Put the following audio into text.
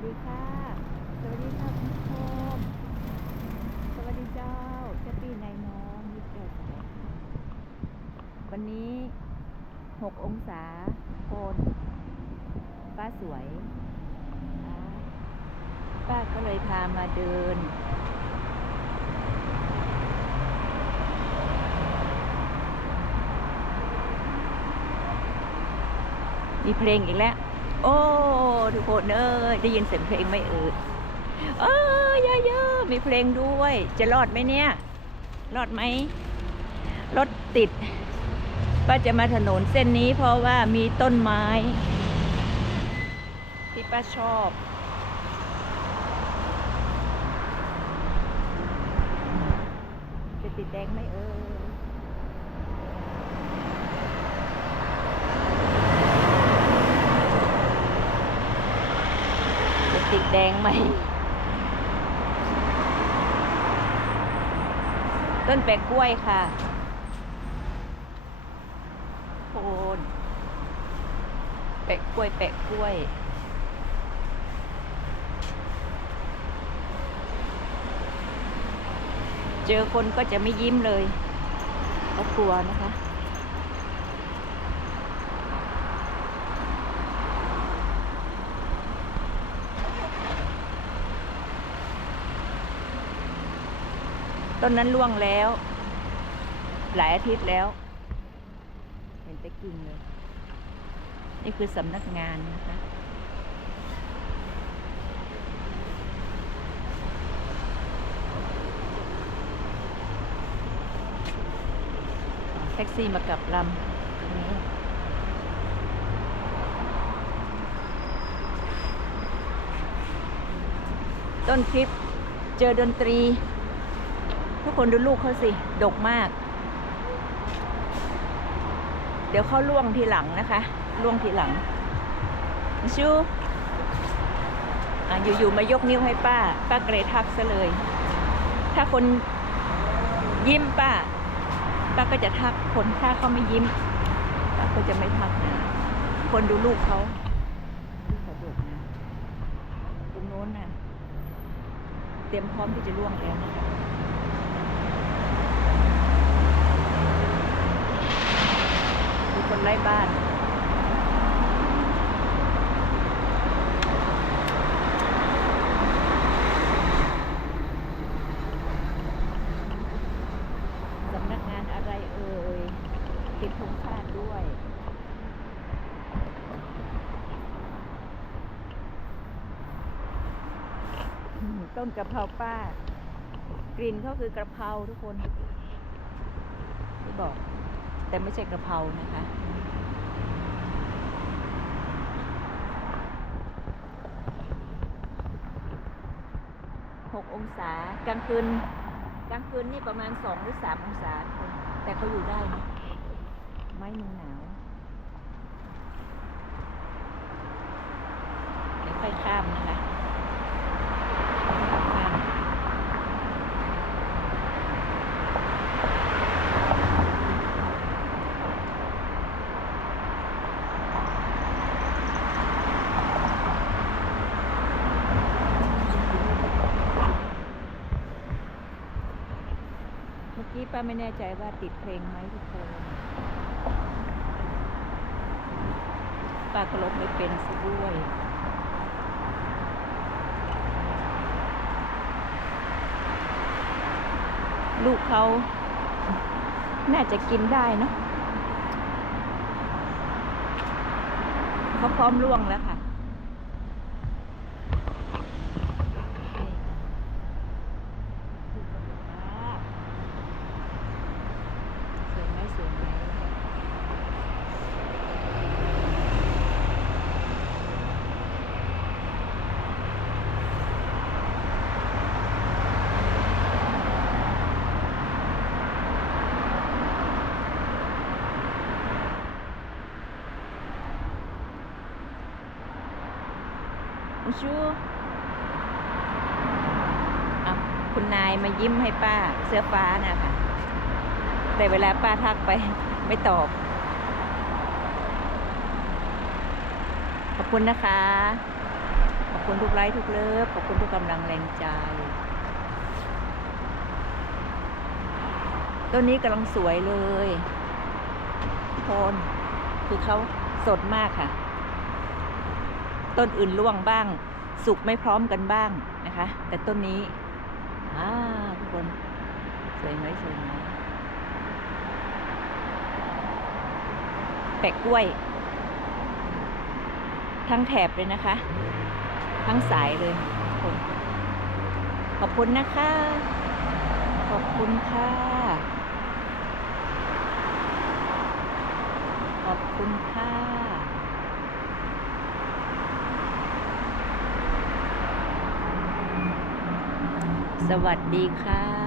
วัสดีค่ะ สวัสดีค่ะคุณผู้ชมสวัสดีเจ้าเจ้าปีนายน้องมิตรเกิดวันนี้หกองศาโคนป้าสวย ป้าก็เลยพามาเดิน มีเพลงอีกแล้ว โอ้ทุกคนเอ้ยได้ยินเสียงเพลงไหม่เอ่ยเออเยอะๆมีเพลงด้วย จะรอดไหมเนี่ย รอดไหมรถติดป้าจะมาถนนเส้นนี้เพราะว่ามีต้นไม้ ที่ป้าชอบ จะติดแดงไหมเอ่ย จะติด แดงไหมต้นแปะกล้วยค่ะโคนแปะกล้วยแปะกล้วย เจอคนก็จะไม่ยิ้มเลยเขากลัวนะคะ ต้นนั้นล่วงแล้ว หลายอาทิตย์แล้ว เห็นแต่กิ่งเลย นี่คือสำนักงานนะคะแท็กซี่มากับลำนี้ต้นคลิปเจอดนตรี ทุกคนดูลูกเขาสิ ดกมาก เดี๋ยวเขาล่วงทีหลังนะคะล่วงทีหลังชูอะอยู่ๆมายกนิ้วให้ป้า ป้าเกรทักซะเลย ถ้าคนยิ้มป้า ป้าก็จะทักคนถ้าเขาไม่ยิ้ม ป้าก็จะไม่ทักนะคนดูลูกเขาลูกเขาดกนะตรงโน้นน่ะ เตรียมพร้อมที่จะล่วงแล้วนะคะ มีคนไล่บ้าน สำนักงานอะไรเอ่ย ติดธงชาติด้วย ต้นกะเพราป้า กลิ่นเขาคือกระเพราทุกคนที่บอกแต่ไม่ใช่กระเพรานะคะ 6 องศากลางคืนกลางคืนนี่ประมาณ 2 หรือ 3 องศาคนแต่เขาอยู่ได้นะไม่มึงหนาวเดี๋ยวค่อยข้ามนะคะข้าม เมื่อ กี้ป้าไม่แน่ใจว่าติดเพลงไหมทุกคนป้าก็ลบไม่เป็นซะด้วยลูกเขาน่าจะกินได้เนะเขาพร้อมล่วงแล้วค่ะ สวยไหมสวยไหมคุณ ชูอะคุณนายมายิ้มให้ป้าเสื้อฟ้านะคะแต่เวลาป้าทักไปไม่ตอบ ขอบคุณนะคะ ขอบคุณทุกไลค์ทุกเลิฟขอบคุณทุกกำลังแรงใจต้นนี้กำลังสวยเลยโคนคือเขาสดมากค่ะ ต้นอื่นร่วงบ้าง สุกไม่พร้อมกันบ้างนะคะ แต่ต้นนี้อ่าทุกคนสวยไหมสวยไหมแปะกล้วย ทั้งแถบเลยนะคะ ทั้งสายเลยทุกคนขอบคุณนะคะ ขอบคุณค่ะ ขอบคุณค่ะ สวัสดีค่ะ